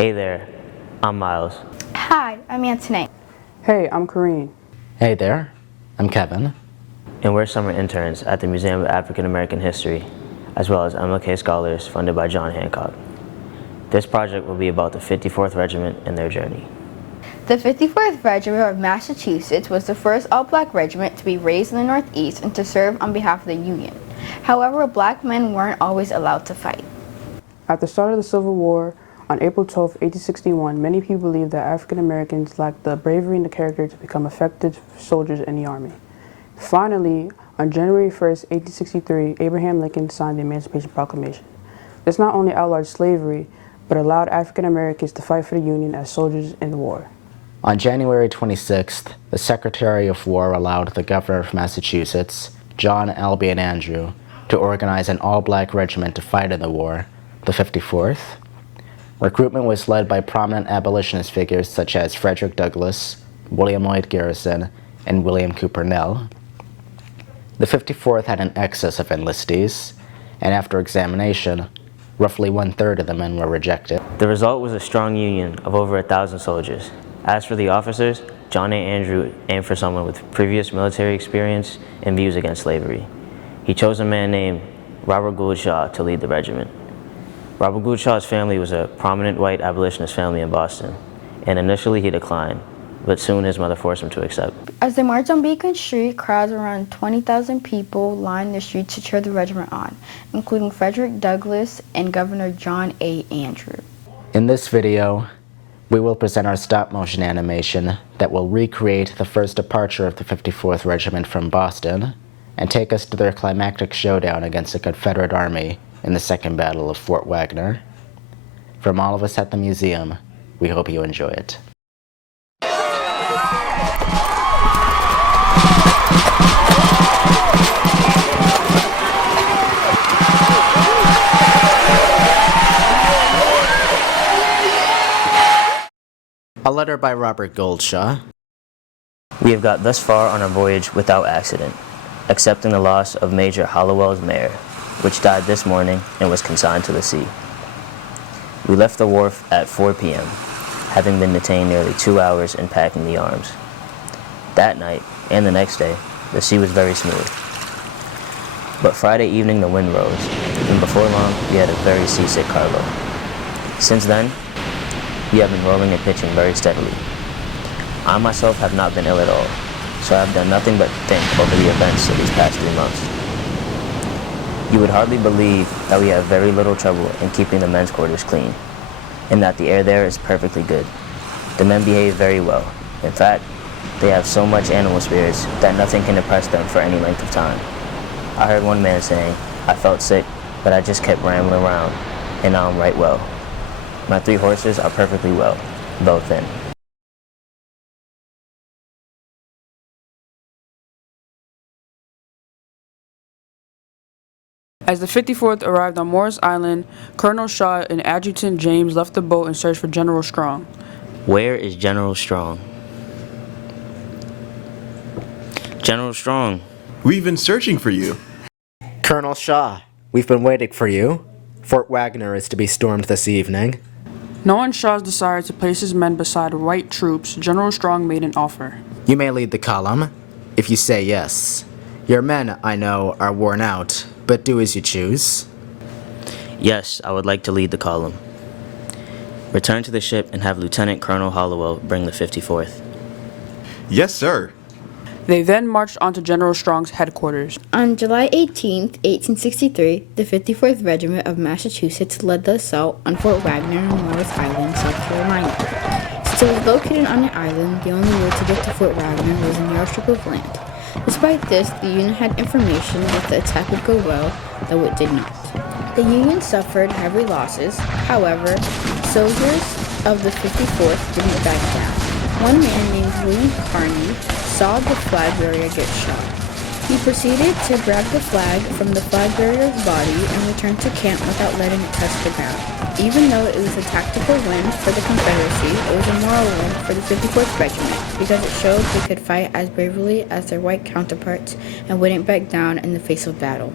Hey there, I'm Miles. Hi, I'm Antoinette. Hey, I'm Kareem. Hey there, I'm Kevin. And we're summer interns at the Museum of African American History, as well as MLK Scholars funded by John Hancock. This project will be about the 54th Regiment and their journey. The 54th Regiment of Massachusetts was the first all-black regiment to be raised in the Northeast and to serve on behalf of the Union. However, black men weren't always allowed to fight. At the start of the Civil War, on April 12, 1861, many people believed that African Americans lacked the bravery and the character to become effective soldiers in the Army. Finally, on January 1, 1863, Abraham Lincoln signed the Emancipation Proclamation. This not only outlawed slavery, but allowed African Americans to fight for the Union as soldiers in the war. On January 26th, the Secretary of War allowed the Governor of Massachusetts, John Albion Andrew, to organize an all-black regiment to fight in the war, the 54th. Recruitment was led by prominent abolitionist figures such as Frederick Douglass, William Lloyd Garrison, and William Cooper Nell. The 54th had an excess of enlistees, and after examination, roughly one-third of the men were rejected. The result was a strong union of over 1,000 soldiers. As for the officers, John A. Andrew aimed for someone with previous military experience and views against slavery. He chose a man named Robert Gould Shaw to lead the regiment. Robert Gould Shaw's family was a prominent white abolitionist family in Boston, and initially he declined, but soon his mother forced him to accept. As they marched on Beacon Street, crowds around 20,000 people lined the streets to cheer the regiment on, including Frederick Douglass and Governor John A. Andrew. In this video, we will present our stop-motion animation that will recreate the first departure of the 54th Regiment from Boston and take us to their climactic showdown against the Confederate Army in the Second Battle of Fort Wagner. From all of us at the museum, we hope you enjoy it. A letter by Robert Gould Shaw. We have got thus far on our voyage without accident, excepting the loss of Major Hallowell's mare, which died this morning and was consigned to the sea. We left the wharf at 4 p.m., having been detained nearly 2 hours in packing the arms. That night, and the next day, the sea was very smooth. But Friday evening the wind rose, and before long we had a very seasick cargo. Since then, we have been rolling and pitching very steadily. I myself have not been ill at all, so I have done nothing but think over the events of these past 3 months. You would hardly believe that we have very little trouble in keeping the men's quarters clean, and that the air there is perfectly good. The men behave very well. In fact, they have so much animal spirits that nothing can depress them for any length of time. I heard one man saying, "I felt sick, but I just kept rambling around, and now I'm right well. My 3 horses are perfectly well, though thin." As the 54th arrived on Morris Island, Colonel Shaw and Adjutant James left the boat and searched for General Strong. Where is General Strong? General Strong. We've been searching for you. Colonel Shaw, we've been waiting for you. Fort Wagner is to be stormed this evening. Knowing Shaw's desire to place his men beside white troops, General Strong made an offer. You may lead the column, if you say yes. Your men, I know, are worn out, but do as you choose. Yes, I would like to lead the column. Return to the ship and have Lieutenant Colonel Hallowell bring the 54th. Yes, sir. They then marched on to General Strong's headquarters. On July 18, 1863, the 54th Regiment of Massachusetts led the assault on Fort Wagner on Morris Island, South Carolina. Since it was located on the island, the only way to get to Fort Wagner was a narrow strip of land. Despite this, the Union had information that the attack would go well, though it did not. The Union suffered heavy losses. However, soldiers of the 54th didn't back down. One man named William Carney saw the flag bearer get shot. He proceeded to grab the flag from the flag bearer's body and returned to camp without letting it touch the ground. Even though it was a tactical win for the Confederacy, it was a moral win for the 54th Regiment because it showed they could fight as bravely as their white counterparts and wouldn't back down in the face of battle.